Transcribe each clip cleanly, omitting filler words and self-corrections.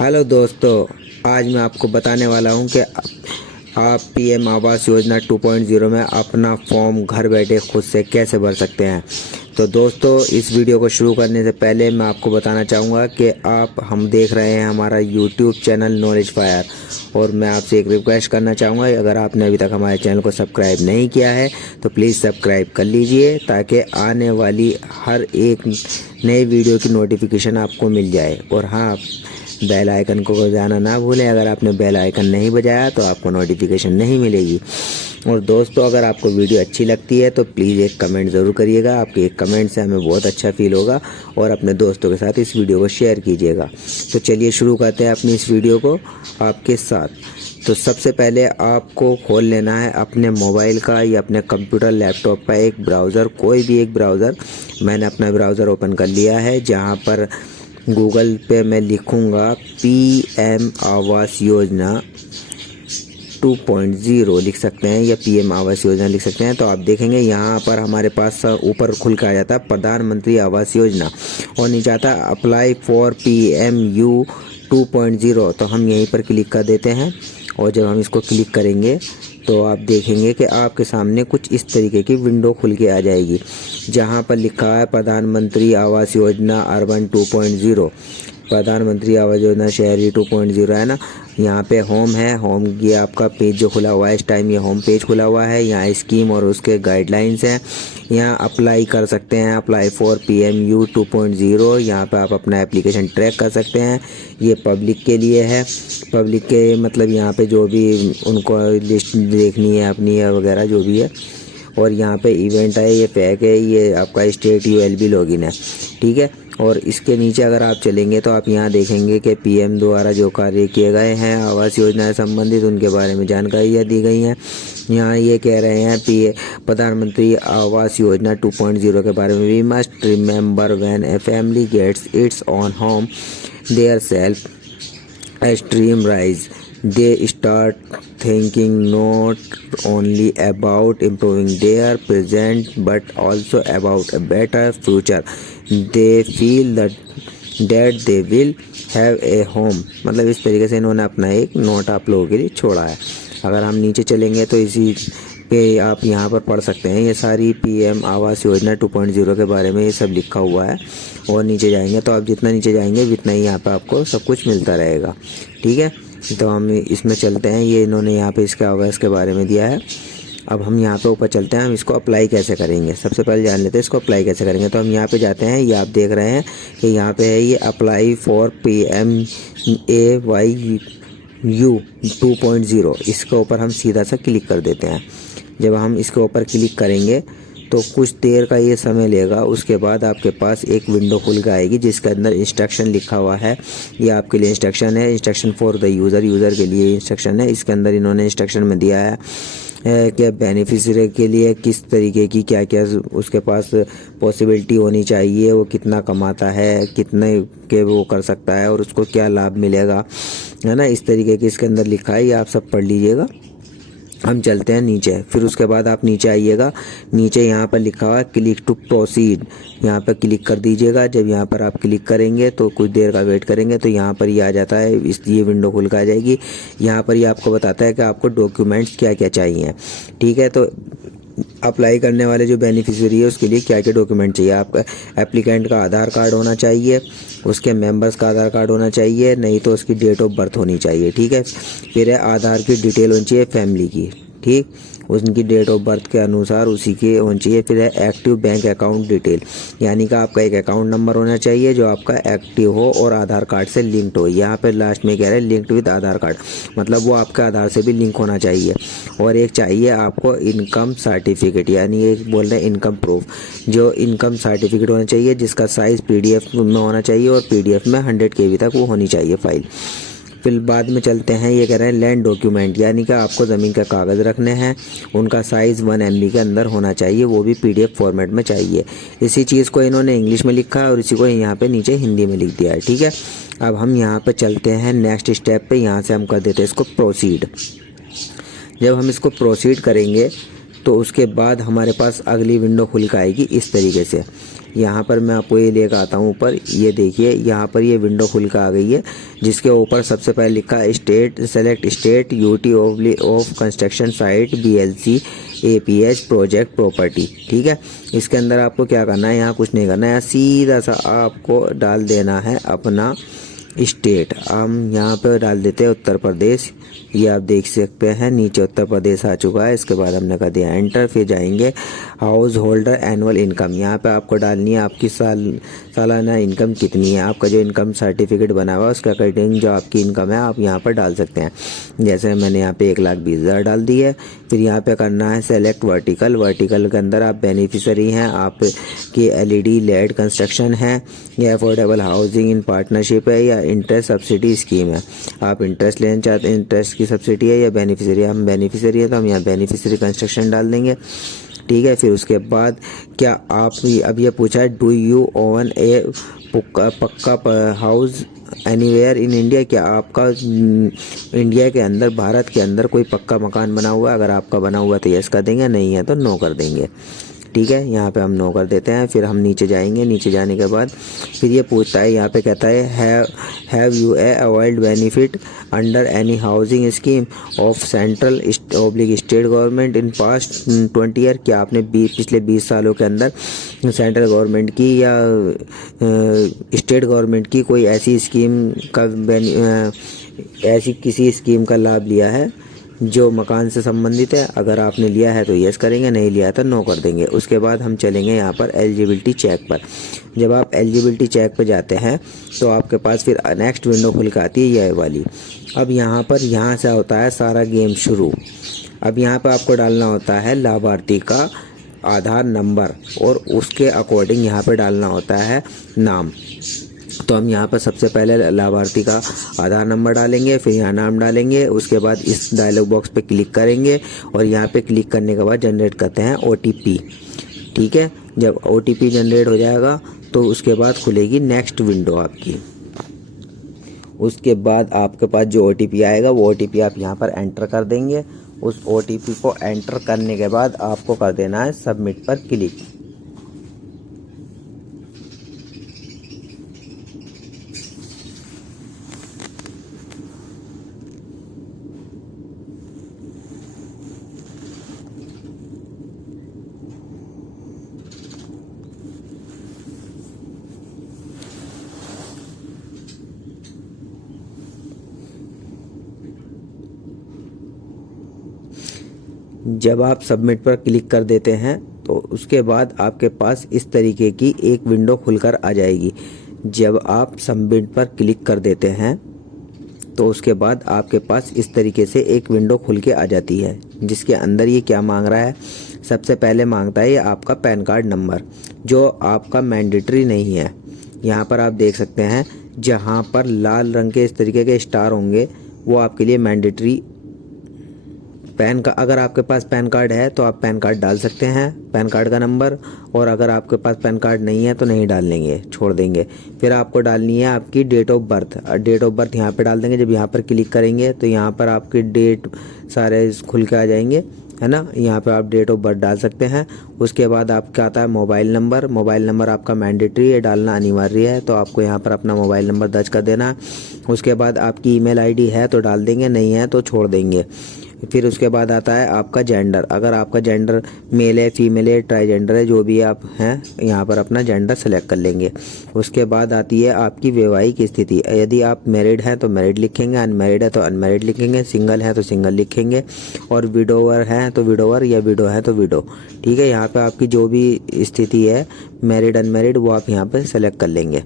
Hello दोस्तों, आज मैं आपको बताने वाला हूं कि आप पीएम आवास योजना 2.0 में अपना फॉर्म घर बैठे खुद से कैसे भर सकते हैं। तो दोस्तों, इस वीडियो को शुरू करने से पहले मैं आपको बताना चाहूँगा कि हम देख रहे हैं हमारा यूट्यूब चैनल नॉलेज फायर, और मैं आपसे एक रिक्वेस्ट करना चाहूँगा, अगर आपने अभी तक हमारे चैनल को सब्सक्राइब नहीं किया है तो प्लीज़ सब्सक्राइब कर लीजिए, ताकि आने वाली हर एक नई वीडियो की नोटिफिकेशन आपको मिल जाए। और हाँ, बेल आइकन को बजाना ना भूलें। अगर आपने बेल आइकन नहीं बजाया तो आपको नोटिफिकेशन नहीं मिलेगी। और दोस्तों, अगर आपको वीडियो अच्छी लगती है तो प्लीज़ एक कमेंट ज़रूर करिएगा। आपके एक कमेंट से हमें बहुत अच्छा फील होगा, और अपने दोस्तों के साथ इस वीडियो को शेयर कीजिएगा। तो चलिए शुरू करते हैं अपनी इस वीडियो को आपके साथ। तो सबसे पहले आपको खोल लेना है अपने मोबाइल का या अपने कंप्यूटर लैपटॉप का एक ब्राउज़र, कोई भी एक ब्राउज़र। मैंने अपना ब्राउज़र ओपन कर लिया है, जहाँ पर गूगल पे मैं लिखूँगा पीएम आवास योजना 2.0 लिख सकते हैं, या पीएम आवास योजना लिख सकते हैं। तो आप देखेंगे यहाँ पर हमारे पास ऊपर खुल के आ जाता है प्रधानमंत्री आवास योजना, और नीचे आता है अप्लाई फॉर PMU 2.0। तो हम यहीं पर क्लिक कर देते हैं, और जब हम इसको क्लिक करेंगे तो आप देखेंगे कि आपके सामने कुछ इस तरीके की विंडो खुल के आ जाएगी, जहां पर लिखा है प्रधानमंत्री आवास योजना अर्बन 2.0, प्रधानमंत्री आवास योजना शहरी 2.0 है ना। यहाँ पे होम है, होम ये आपका पेज जो खुला हुआ है इस टाइम, ये होम पेज खुला हुआ है। यहाँ स्कीम और उसके गाइडलाइंस हैं। यहाँ अप्लाई कर सकते हैं, अप्लाई फॉर PMU 2.0। यहाँ पे आप अपना एप्लीकेशन ट्रैक कर सकते हैं। ये पब्लिक के लिए है, पब्लिक के मतलब यहाँ पे जो भी उनको लिस्ट देखनी है अपनी है वगैरह जो भी है। और यहाँ पे इवेंट है, ये पैक है, ये आपका स्टेट ULB लॉगिन है, ठीक है। और इसके नीचे अगर आप चलेंगे तो आप यहाँ देखेंगे कि PM द्वारा जो कार्य किए गए हैं आवास योजना से संबंधित, उनके बारे में जानकारियाँ दी गई हैं। यहाँ ये कह रहे हैं प्रधानमंत्री आवास योजना 2.0 के बारे में, we must remember when a family gets its own home their self extreme rise, they start thinking not only about improving their present but also about a better future. They feel that they will have a home। मतलब इस तरीके से इन्होंने अपना एक note आप लोगों के लिए छोड़ा है। अगर हम नीचे चलेंगे तो इसी पे आप यहाँ पर पढ़ सकते हैं, ये सारी PM आवास योजना 2.0 के बारे में ये सब लिखा हुआ है। और नीचे जाएंगे तो आप जितना नीचे जाएंगे उतना ही यहाँ पे आपको सब कुछ मिलता रहेगा, ठीक है। तो हम इसमें चलते हैं, ये इन्होंने यहाँ पे इसके आवास के बारे में दिया है। अब हम यहाँ पे ऊपर चलते हैं, हम इसको अप्लाई कैसे करेंगे सबसे पहले जान लेते हैं इसको अप्लाई कैसे करेंगे। तो हम यहाँ पे जाते हैं, ये आप देख रहे हैं कि यहाँ पे है ये अप्लाई फॉर PMAYU 2.0। इसके ऊपर हम सीधा सा क्लिक कर देते हैं। जब हम इसके ऊपर क्लिक करेंगे तो कुछ देर का ये समय लेगा, उसके बाद आपके पास एक विंडो खुल के आएगी जिसके अंदर इंस्ट्रक्शन लिखा हुआ है। ये आपके लिए इंस्ट्रक्शन है, instruction for the user, user के लिए इंस्ट्रक्शन है। इसके अंदर इन्होंने इंस्ट्रक्शन में दिया है कि बेनिफिशियरी के लिए किस तरीके की क्या क्या उसके पास पॉसिबिलिटी होनी चाहिए, वो कितना कमाता है, कितने के वो कर सकता है और उसको क्या लाभ मिलेगा, है ना। इस तरीके की इसके अंदर लिखा है, ये आप सब पढ़ लीजिएगा। हम चलते हैं नीचे, फिर उसके बाद आप नीचे आइएगा, नीचे यहाँ पर लिखा हुआ है क्लिक टू प्रोसीड, यहाँ पर क्लिक कर दीजिएगा। जब यहाँ पर आप क्लिक करेंगे तो कुछ देर का वेट करेंगे तो यहाँ पर ये आ जाता है, ये विंडो खुल कर आ जाएगी। यहाँ पर ये आपको बताता है कि आपको डॉक्यूमेंट्स क्या क्या चाहिए, ठीक है। तो अप्लाई करने वाले जो बेनिफिशियरी है उसके लिए क्या क्या डॉक्यूमेंट चाहिए, आपका एप्लीकेंट का आधार कार्ड होना चाहिए, उसके मेंबर्स का आधार कार्ड होना चाहिए, नहीं तो उसकी डेट ऑफ बर्थ होनी चाहिए, ठीक है। फिर है आधार की डिटेल होनी चाहिए फैमिली की, ठीक, उनकी डेट ऑफ बर्थ के अनुसार उसी की होनी चाहिए। फिर है एक्टिव बैंक अकाउंट डिटेल, यानी कि आपका एक अकाउंट नंबर होना चाहिए जो आपका एक्टिव हो और आधार कार्ड से लिंक्ड हो। यहाँ पे लास्ट में कह रहे हैं लिंक्ड विद आधार कार्ड, मतलब वो आपका आधार से भी लिंक होना चाहिए। और एक चाहिए आपको इनकम सर्टिफिकेट, यानी एक बोल रहे हैं इनकम प्रूफ, जो इनकम सर्टिफिकेट होना चाहिए जिसका साइज़ PDF में होना चाहिए, और PDF में 100 KB तक वो होनी चाहिए फाइल। फिर बाद में चलते हैं, ये कह रहे हैं लैंड डॉक्यूमेंट, यानी कि आपको ज़मीन का कागज़ रखने हैं, उनका साइज़ 1 MB के अंदर होना चाहिए, वो भी PDF फॉर्मेट में चाहिए। इसी चीज़ को इन्होंने इंग्लिश में लिखा है और इसी को यहाँ पे नीचे हिंदी में लिख दिया है, ठीक है। अब हम यहाँ पे चलते हैं नेक्स्ट स्टेप पे, यहाँ से हम कर देते हैं इसको प्रोसीड। जब हम इसको प्रोसीड करेंगे तो उसके बाद हमारे पास अगली विंडो खुल के आएगी इस तरीके से। यहाँ पर मैं आपको ये लेकर आता हूँ ऊपर। ये देखिए यहाँ पर ये विंडो खुल कर आ गई है, जिसके ऊपर सबसे पहले लिखा है state, select state, UT of construction site, BLC APH project property. ठीक है, इसके अंदर आपको क्या करना है, यहाँ कुछ नहीं करना है, सीधा सा आपको डाल देना है अपना स्टेट। हम यहाँ पे डाल देते हैं उत्तर प्रदेश। ये आप देख सकते हैं नीचे उत्तर प्रदेश आ चुका है। इसके बाद हमने कर दिया एंटर। फिर जाएंगे हाउस होल्डर एनुअल इनकम। यहाँ पे आपको डालनी है आपकी सालाना इनकम कितनी है। आपका जो इनकम सर्टिफिकेट बना हुआ है उसके अकॉर्डिंग जो आपकी इनकम है आप यहाँ पर डाल सकते हैं। जैसे मैंने यहाँ पे 1,20,000 डाल दी है। फिर यहाँ पे करना है सेलेक्ट वर्टिकल। वर्टिकल के अंदर आप बेनिफिशियरी हैं, आपकी LED लेड कंस्ट्रक्शन है या अफोर्डेबल हाउसिंग इन पार्टनरशिप है या इंटरेस्ट सब्सिडी स्कीम है। आप इंटरेस्ट लेना चाहते हैं, इंटरेस्ट की सब्सिडी है या बेनिफिशियरी। हम बेनिफिशियरी है तो हम यहाँ बेनिफिशियरी कंस्ट्रक्शन डाल देंगे। ठीक है, फिर उसके बाद क्या आप अब ये पूछा है डू यू ओन ए पक्का हाउस एनीवेयर इन इंडिया। क्या आपका इंडिया के अंदर, भारत के अंदर कोई पक्का मकान बना हुआ है। अगर आपका बना हुआ है तो यस कर देंगे, नहीं है तो नो कर देंगे। ठीक है, यहाँ पे हम नो कर देते हैं। फिर हम नीचे जाएंगे। नीचे जाने के बाद फिर ये पूछता है, यहाँ पे कहता है have you avoid benefit under any housing scheme of central oblique state government in past 20 year. क्या आपने पिछले 20 सालों के अंदर सेंट्रल गवर्नमेंट की या स्टेट गवर्नमेंट की कोई ऐसी स्कीम का ऐसी किसी स्कीम का लाभ लिया है जो मकान से संबंधित है। अगर आपने लिया है तो यस करेंगे, नहीं लिया है तो नो कर देंगे। उसके बाद हम चलेंगे यहाँ पर एलिजिबिलिटी चेक पर। जब आप एलिजिबिलिटी चेक पर जाते हैं तो आपके पास फिर नेक्स्ट विंडो खुल के आती है ये वाली। अब यहाँ पर यहाँ से होता है सारा गेम शुरू। अब यहाँ पर आपको डालना होता है लाभार्थी का आधार नंबर और उसके अकॉर्डिंग यहाँ पर डालना होता है नाम। तो हम यहाँ पर सबसे पहले लाभार्थी का आधार नंबर डालेंगे, फिर यहाँ नाम डालेंगे। उसके बाद इस डायलॉग बॉक्स पे क्लिक करेंगे और यहाँ पे क्लिक करने के बाद जनरेट करते हैं OTP। ठीक है, जब OTP जनरेट हो जाएगा तो उसके बाद खुलेगी नेक्स्ट विंडो आपकी। उसके बाद आपके पास जो OTP आएगा वो OTP आप यहाँ पर एंटर कर देंगे। उस OTP को एंटर करने के बाद आपको कर देना है सबमिट पर क्लिक। जब आप सबमिट पर क्लिक कर देते हैं तो उसके बाद आपके पास इस तरीके की एक विंडो खुलकर आ जाएगी। जब आप सबमिट पर क्लिक कर देते हैं तो उसके बाद आपके पास इस तरीके से एक विंडो खुल के आ जाती है, जिसके अंदर ये क्या मांग रहा है। सबसे पहले मांगता है ये आपका पैन कार्ड नंबर, जो आपका मैंडेटरी नहीं है। यहाँ पर आप देख सकते हैं जहाँ पर लाल रंग के इस तरीके के स्टार होंगे वो आपके लिए मैंडेटरी पैन का। अगर आपके पास पैन कार्ड है तो आप पैन कार्ड डाल सकते हैं, पैन कार्ड का नंबर। और अगर आपके पास पैन कार्ड नहीं है तो नहीं डालेंगे, छोड़ देंगे। फिर आपको डालनी है आपकी date of birth. Date of birth यहाँ पे डाल देंगे। जब यहाँ पर क्लिक करेंगे तो यहाँ पर आपकी डेट सारे खुल के आ जाएंगे, है ना। यहाँ पे आप डेट ऑफ बर्थ डाल सकते हैं। उसके बाद आपका आता है मोबाइल नंबर। मोबाइल नंबर आपका मैंडेटरी है, डालना अनिवार्य है, तो आपको यहाँ पर अपना मोबाइल नंबर दर्ज कर देना है। उसके बाद आपकी ईमेल आईडी है तो डाल देंगे, नहीं है तो छोड़ देंगे। फिर उसके बाद आता है आपका जेंडर। अगर आपका जेंडर मेल है, फीमेल है, ट्राईजेंडर है, जो भी आप हैं, यहाँ पर अपना जेंडर सेलेक्ट कर लेंगे। उसके बाद आती है आपकी वैवाहिक स्थिति। यदि आप मैरिड हैं तो मैरिड लिखेंगे, अनमैरिड है तो अनमैरिड लिखेंगे, सिंगल है तो सिंगल लिखेंगे, और विडोवर हैं तो विडोवर, या विडो है तो विडो। ठीक है, यहाँ पे आपकी जो भी स्थिति है मैरिड अनमैरिड वो आप यहाँ पर सेलेक्ट कर लेंगे।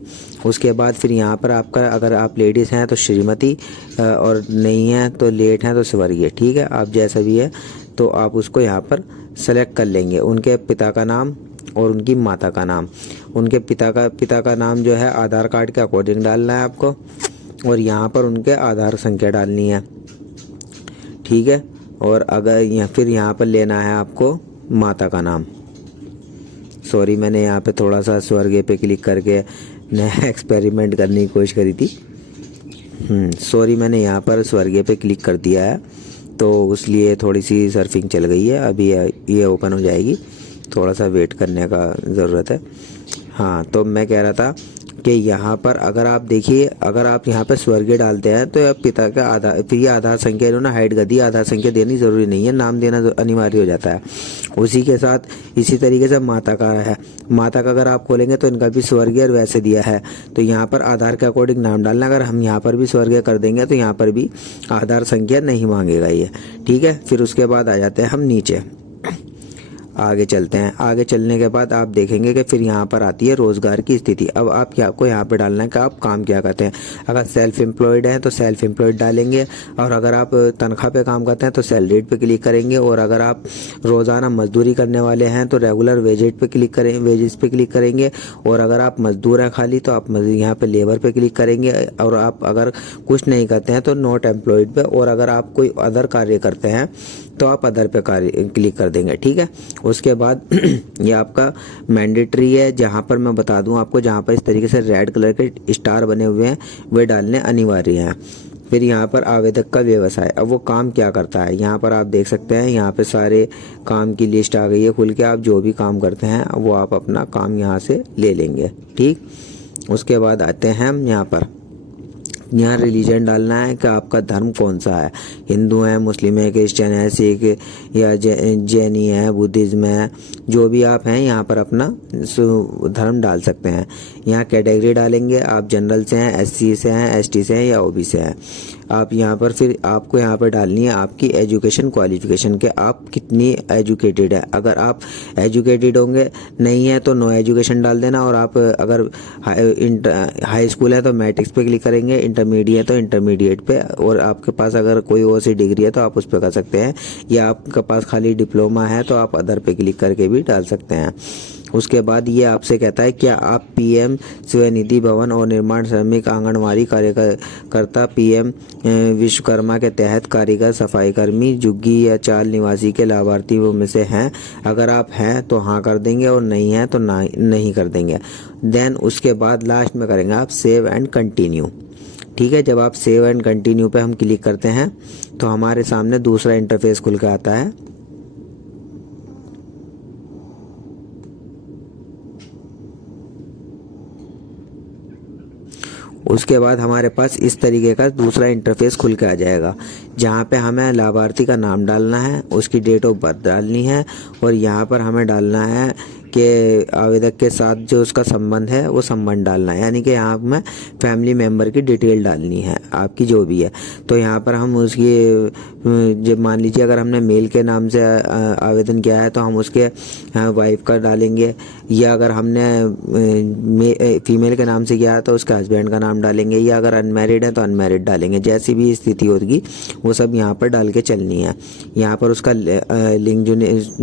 उसके बाद फिर यहाँ पर आपका, अगर आप लेडीज़ हैं तो श्रीमती, और नहीं है तो लेट हैं तो स्वर्गीय। ठीक है, आप जैसा भी है तो आप उसको यहाँ पर सेलेक्ट कर लेंगे। उनके पिता का नाम और उनकी माता का नाम। उनके पिता का नाम जो है आधार कार्ड के अकॉर्डिंग डालना है आपको, और यहाँ पर उनके आधार संख्या डालनी है। ठीक है, और अगर फिर यहाँ पर लेना है आपको माता का नाम। सॉरी, मैंने यहाँ पे थोड़ा सा स्वर्गीय पे क्लिक करके नया एक्सपेरिमेंट करने की कोशिश करी थी। सॉरी, मैंने यहाँ पर स्वर्गीय पे क्लिक कर दिया है तो इसलिए थोड़ी सी सर्फिंग चल गई है। अभी ये ओपन हो जाएगी, थोड़ा सा वेट करने का ज़रूरत है। हाँ, तो मैं कह रहा था कि यहाँ पर अगर आप देखिए, अगर आप यहाँ पर स्वर्गीय डालते हैं तो आप पिता का आधार, फिर ये आधार संख्या इन्होंने हाइड कर दी, आधार संख्या देनी ज़रूरी नहीं है, नाम देना अनिवार्य हो जाता है। उसी के साथ इसी तरीके से माता का है, माता का अगर आप खोलेंगे तो इनका भी स्वर्गीय और वैसे दिया है, तो यहाँ पर आधार के अकॉर्डिंग नाम डालना। अगर हम यहाँ पर भी स्वर्गीय कर देंगे तो यहाँ पर भी आधार संख्या नहीं मांगेगा ये, ठीक है। फिर उसके बाद आ जाते हैं हम नीचे, आगे चलते हैं। आगे चलने के बाद आप देखेंगे कि फिर यहाँ पर आती है रोज़गार की स्थिति। अब आप क्या को यहाँ पे डालना है कि आप काम क्या करते हैं। अगर सेल्फ एम्प्लॉयड हैं तो सेल्फ एम्प्लॉयड डालेंगे, और अगर आप तनख्वाह पे काम करते हैं तो सैलरीड पे क्लिक करेंगे, और अगर आप रोज़ाना मजदूरी करने वाले हैं तो रेगुलर वेजेज पे क्लिक करें, वेजेस पे क्लिक करेंगे, और अगर आप मजदूर हैं खाली तो आप यहाँ पे लेबर पे क्लिक करेंगे, और आप अगर कुछ नहीं करते हैं तो नॉट एम्प्लॉयड पे, और अगर आप कोई अदर कार्य करते हैं तो आप अदर पे कार्य क्लिक कर देंगे, ठीक है। उसके बाद ये आपका मैंडेटरी है, जहाँ पर मैं बता दूं आपको, जहाँ पर इस तरीके से रेड कलर के स्टार बने हुए हैं वे डालने अनिवार्य हैं। फिर यहाँ पर आवेदक का व्यवसाय, अब वो काम क्या करता है, यहाँ पर आप देख सकते हैं, यहाँ पे सारे काम की लिस्ट आ गई है खुल के। आप जो भी काम करते हैं वो आप अपना काम यहाँ से ले लेंगे, ठीक। उसके बाद आते हैं हम यहाँ पर, यहाँ रिलीजन डालना है कि आपका धर्म कौन सा है, हिंदू है, मुस्लिम है, क्रिश्चियन है, सिख या जैनी है, बुद्धिज़्म है, जो भी आप हैं यहाँ पर अपना धर्म डाल सकते हैं। यहाँ कैटेगरी डालेंगे, आप जनरल से हैं, एससी से हैं, एसटी से हैं या ओबी से हैं। आप यहाँ पर फिर आपको यहाँ पर डालनी है आपकी एजुकेशन क्वालिफिकेशन के, आप कितनी एजुकेटेड है। अगर आप एजुकेटेड होंगे, नहीं है तो नो एजुकेशन डाल देना, और आप अगर हाई स्कूल है तो मैट्रिक्स पे क्लिक करेंगे, इंटरमीडिएट तो इंटरमीडिएट पे, और आपके पास अगर कोई और सी डिग्री है तो आप उस पर कर सकते हैं, या आपके पास खाली डिप्लोमा है तो आप अदर पे क्लिक करके भी डाल सकते हैं। उसके बाद ये आपसे कहता है क्या आप पीएम स्वनिधि भवन और निर्माण श्रमिक आंगनवाड़ी कार्यकर्ता, पीएम विश्वकर्मा के तहत कारीगर, सफाई कर्मी, झुग्गी या चाल निवासी के लाभार्थियों में से हैं। अगर आप हैं तो हाँ कर देंगे, और नहीं है तो नहीं कर देंगे। देन उसके बाद लास्ट में करेंगे आप सेव एंड कंटिन्यू, ठीक है। जब आप सेव एंड कंटिन्यू पे हम क्लिक करते हैं तो हमारे सामने दूसरा इंटरफेस खुल के आता है। उसके बाद हमारे पास इस तरीके का दूसरा इंटरफेस खुल के आ जाएगा, जहाँ पे हमें लाभार्थी का नाम डालना है, उसकी डेट ऑफ बर्थ डालनी है, और यहाँ पर हमें डालना है कि आवेदक के साथ जो उसका संबंध है वो संबंध डालना है, यानी कि यहाँ में फैमिली मेम्बर की डिटेल डालनी है आपकी जो भी है। तो यहाँ पर हम उसकी, जब मान लीजिए अगर हमने मेल के नाम से आवेदन किया है तो हम उसके वाइफ का डालेंगे, या अगर हमने फीमेल के नाम से किया है तो उसके हस्बैंड का नाम डालेंगे, या अगर अनमैरिड है तो अनमैरिड डालेंगे। जैसी भी स्थिति होगी वो सब यहाँ पर डाल के चलनी है। यहाँ पर उसका लिंग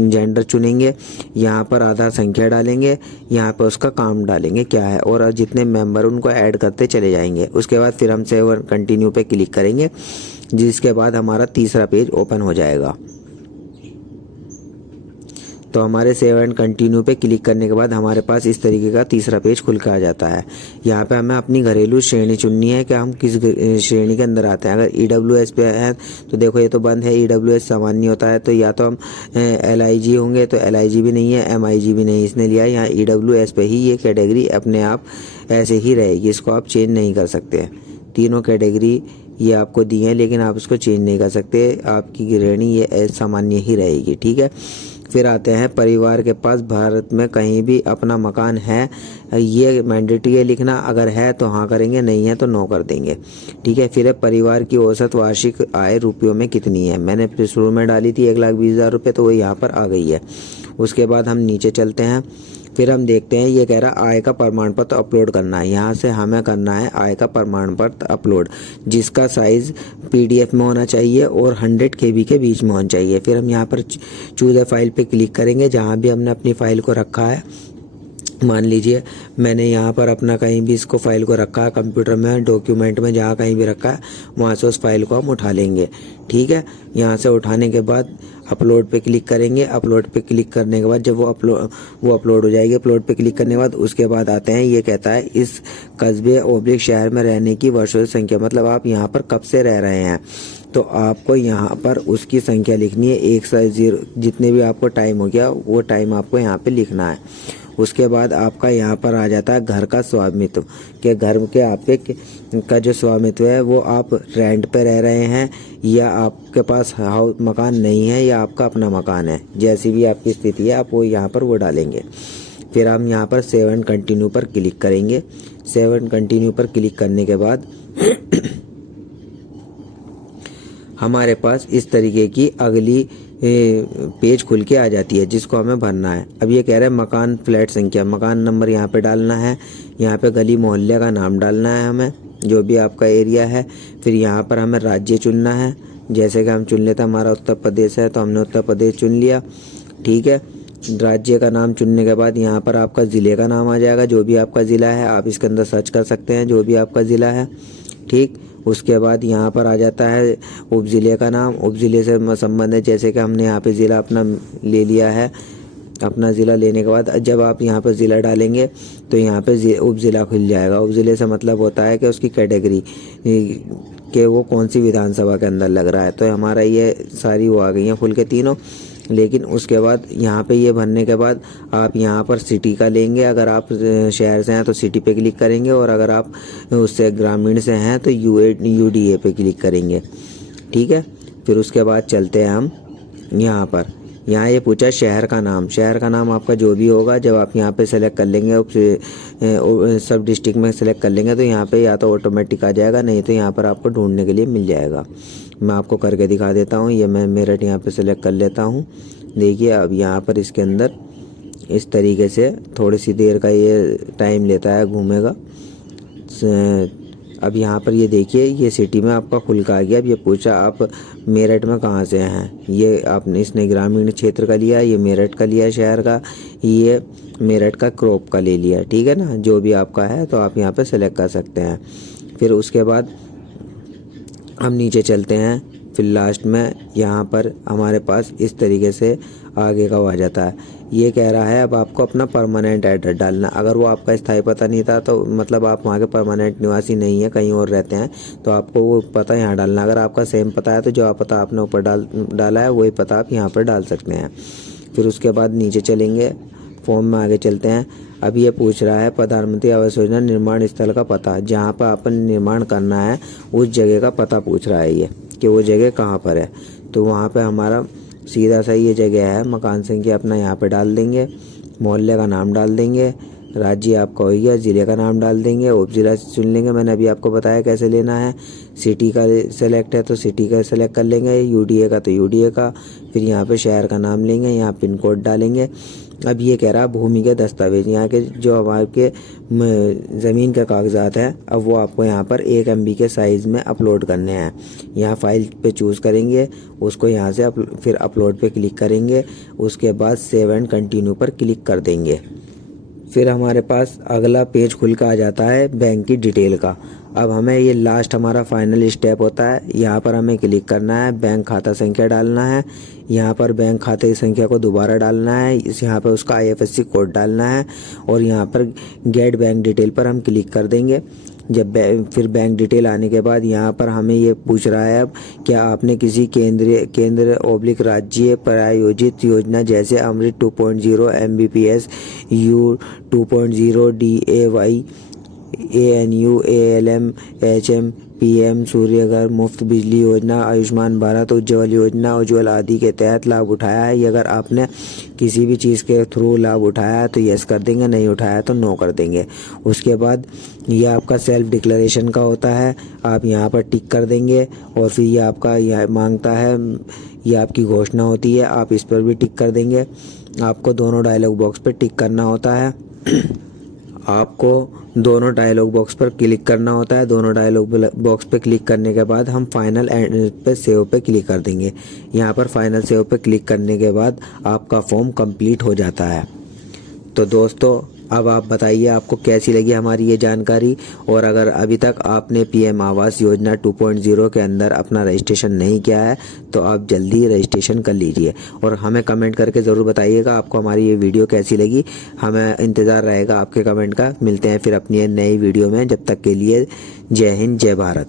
जेंडर चुनेंगे, यहाँ पर आधार संख्या डालेंगे, यहाँ पर उसका काम डालेंगे क्या है, और जितने मेंबर उनको ऐड करते चले जाएंगे। उसके बाद फिर हम सेव और कंटिन्यू पे क्लिक करेंगे, जिसके बाद हमारा तीसरा पेज ओपन हो जाएगा। तो हमारे सेव एंड कंटिन्यू पे क्लिक करने के बाद हमारे पास इस तरीके का तीसरा पेज खुल कर आ जाता है। यहाँ पे हमें अपनी घरेलू श्रेणी चुननी है कि हम किस श्रेणी के अंदर आते हैं। अगर EWS पे है तो देखो ये तो बंद है, EWS सामान्य होता है, तो या तो हम LIG होंगे, तो LIG भी नहीं है, MIG भी नहीं इसने लिया है। यहाँ EWS पे ही ये कैटेगरी अपने आप ऐसे ही रहेगी, इसको आप चेंज नहीं कर सकते। तीनों कैटेगरी ये आपको दी है, लेकिन आप इसको चेंज नहीं कर सकते, आपकी श्रेणी ये सामान्य ही रहेगी, ठीक है। फिर आते हैं परिवार के पास भारत में कहीं भी अपना मकान है, ये मैंडेटरी है लिखना, अगर है तो हाँ करेंगे, नहीं है तो नो कर देंगे, ठीक है। फिर परिवार की औसत वार्षिक आय रुपयों में कितनी है, मैंने फिर शुरू में डाली थी 1,20,000 रुपये, तो वो यहाँ पर आ गई है। उसके बाद हम नीचे चलते हैं, फिर हम देखते हैं ये कह रहा आय का प्रमाण पत्र अपलोड करना है। यहाँ से हमें करना है आय का प्रमाण पत्र अपलोड, जिसका साइज़ PDF में होना चाहिए और 100 KB के बीच में होना चाहिए। फिर हम यहाँ पर चूज ए फाइल पे क्लिक करेंगे, जहाँ भी हमने अपनी फ़ाइल को रखा है। मान लीजिए मैंने यहाँ पर अपना कहीं भी इसको फाइल को रखा है, कंप्यूटर में, डॉक्यूमेंट में, जहाँ कहीं भी रखा है वहाँ से उस फाइल को हम उठा लेंगे, ठीक है। यहाँ से उठाने के बाद अपलोड पे क्लिक करेंगे। अपलोड पे क्लिक करने के बाद जब वो अपलोड हो जाएगी, अपलोड पे क्लिक करने के बाद उसके बाद आते हैं, ये कहता है इस कस्बे / शहर में रहने की वर्षों की संख्या, मतलब आप यहाँ पर कब से रह रहे हैं, तो आपको यहाँ पर उसकी संख्या लिखनी है 1 से 0, जितने भी आपको टाइम हो गया वो टाइम आपको यहाँ पे लिखना है। उसके बाद आपका यहाँ पर आ जाता है घर का स्वामित्व, कि घर के आपके का जो स्वामित्व है वो आप रेंट पे रह रहे हैं या आपके पास मकान नहीं है या आपका अपना मकान है, जैसी भी आपकी स्थिति है आप वो यहाँ पर वो डालेंगे। फिर हम यहाँ पर सेव एंड कंटिन्यू पर क्लिक करेंगे। सेव एंड कंटिन्यू पर क्लिक करने के बाद हमारे पास इस तरीके की अगली पेज खुल के आ जाती है जिसको हमें भरना है। अब ये कह रहा है मकान फ्लैट संख्या, मकान नंबर यहाँ पे डालना है, यहाँ पे गली मोहल्ले का नाम डालना है हमें, जो भी आपका एरिया है। फिर यहाँ पर हमें राज्य चुनना है, जैसे कि हम चुन लेते हैं हमारा उत्तर प्रदेश है तो हमने उत्तर प्रदेश चुन लिया, ठीक है। राज्य का नाम चुनने के बाद यहाँ पर आपका ज़िले का नाम आ जाएगा, जो भी आपका ज़िला है आप इसके अंदर सर्च कर सकते हैं, जो भी आपका ज़िला है, ठीक। उसके बाद यहाँ पर आ जाता है उप ज़िले का नाम, उप ज़िले से संबंधित, जैसे कि हमने यहाँ पे ज़िला अपना ले लिया है। अपना ज़िला लेने के बाद जब आप यहाँ पर ज़िला डालेंगे तो यहाँ पे उप ज़िला खुल जाएगा। उप ज़िले से मतलब होता है कि उसकी कैटेगरी कि वो कौन सी विधानसभा के अंदर लग रहा है। तो हमारा ये सारी वो आ गई हैं खुल के तीनों। लेकिन उसके बाद यहाँ पे ये भरने के बाद आप यहाँ पर सिटी का लेंगे, अगर आप शहर से हैं तो सिटी पे क्लिक करेंगे और अगर आप उससे ग्रामीण से हैं तो UDA पे क्लिक करेंगे, ठीक है। फिर उसके बाद चलते हैं हम यहाँ पर, यहाँ ये पूछा शहर का नाम, शहर का नाम आपका जो भी होगा जब आप यहाँ पे सेलेक्ट कर लेंगे, सब डिस्ट्रिक्ट में सेलेक्ट कर लेंगे तो यहाँ पे या तो ऑटोमेटिक आ जाएगा, नहीं तो यहाँ पर आपको ढूंढने के लिए मिल जाएगा। मैं आपको करके दिखा देता हूँ। ये मैं मेरठ यहाँ पे सेलेक्ट कर लेता हूँ। देखिए अब यहाँ पर इसके अंदर इस तरीके से थोड़ी सी देर का ये टाइम लेता है, घूमेगा। अब यहाँ पर ये देखिए ये सिटी में आपका खुल का आ गया। अब ये पूछा आप मेरठ में कहाँ से हैं, ये आपने इसने ग्रामीण क्षेत्र का लिया, ये मेरठ का लिया शहर का, ये मेरठ का क्रॉप का ले लिया, ठीक है ना। जो भी आपका है तो आप यहाँ पे सेलेक्ट कर सकते हैं। फिर उसके बाद हम नीचे चलते हैं, फिर लास्ट में यहाँ पर हमारे पास इस तरीके से आगे का आ जाता है। ये कह रहा है अब आपको अपना परमानेंट एड्रेस डालना। अगर वो आपका स्थायी पता नहीं था तो मतलब आप वहाँ के परमानेंट निवासी नहीं है, कहीं और रहते हैं, तो आपको वो पता यहाँ डालना। अगर आपका सेम पता है तो जो आप पता आपने ऊपर डाला है वही पता आप यहाँ पर डाल सकते हैं। फिर उसके बाद नीचे चलेंगे, फॉर्म में आगे चलते हैं। अब ये पूछ रहा है प्रधानमंत्री आवास योजना निर्माण स्थल का पता, जहाँ पर अपन निर्माण करना है उस जगह का पता पूछ रहा है ये कि वो जगह कहाँ पर है। तो वहाँ पे हमारा सीधा सा ये जगह है, मकान संख्या अपना यहाँ पे डाल देंगे, मोहल्ले का नाम डाल देंगे, राज्य आपका हो गया, ज़िले का नाम डाल देंगे, उप ज़िला चुन लेंगे, मैंने अभी आपको बताया कैसे लेना है। सिटी का सेलेक्ट है तो सिटी का सेलेक्ट कर लेंगे, UDA का तो UDA का। फिर यहाँ पे शहर का नाम लेंगे, यहाँ पिन कोड डालेंगे। अब ये कह रहा है भूमि के दस्तावेज, यहाँ के जो हमारे के ज़मीन के कागजात हैं अब वो आपको यहाँ पर 1 MB के साइज़ में अपलोड करने हैं। यहाँ फाइल पे चूज़ करेंगे, उसको यहाँ से फिर अपलोड पे क्लिक करेंगे, उसके बाद सेव एंड कंटिन्यू पर क्लिक कर देंगे। फिर हमारे पास अगला पेज खुल कर आ जाता है बैंक की डिटेल का। अब हमें ये लास्ट हमारा फाइनल स्टेप होता है, यहाँ पर हमें क्लिक करना है, बैंक खाता संख्या डालना है, यहाँ पर बैंक खाते की संख्या को दोबारा डालना है, यहाँ पर उसका IFSC कोड डालना है और यहाँ पर गेट बैंक डिटेल पर हम क्लिक कर देंगे। जब फिर बैंक डिटेल आने के बाद यहाँ पर हमें ये पूछ रहा है अब क्या आपने किसी केंद्र/राज्य प्रायोजित योजना जैसे अमृत 2.0, MBPS U 2.0, DAY ANU ALM HM PM Surya Ghar मुफ्त बिजली योजना, आयुष्मान भारत, उज्ज्वल योजना, उज्ज्वल आदि के तहत लाभ उठाया है। अगर आपने किसी भी चीज़ के थ्रू लाभ उठाया है तो यस कर देंगे, नहीं उठाया तो नो कर देंगे। उसके बाद ये आपका सेल्फ डिक्लेरेशन का होता है, आप यहाँ पर टिक कर देंगे और फिर ये आपका यह मांगता है, ये आपकी घोषणा होती है, आप इस पर भी टिक कर देंगे। आपको दोनों डायलॉग बॉक्स पर टिक करना होता है आपको दोनों डायलॉग बॉक्स पर क्लिक करना होता है। दोनों डायलॉग बॉक्स पे क्लिक करने के बाद हम फाइनल पे सेव पे क्लिक कर देंगे। यहाँ पर फाइनल सेव पे क्लिक करने के बाद आपका फॉर्म कंप्लीट हो जाता है। तो दोस्तों अब आप बताइए आपको कैसी लगी हमारी ये जानकारी, और अगर अभी तक आपने PM आवास योजना 2.0 के अंदर अपना रजिस्ट्रेशन नहीं किया है तो आप जल्दी रजिस्ट्रेशन कर लीजिए और हमें कमेंट करके ज़रूर बताइएगा आपको हमारी ये वीडियो कैसी लगी। हमें इंतज़ार रहेगा आपके कमेंट का। मिलते हैं फिर अपनी नई वीडियो में, जब तक के लिए जय हिंद, जय भारत।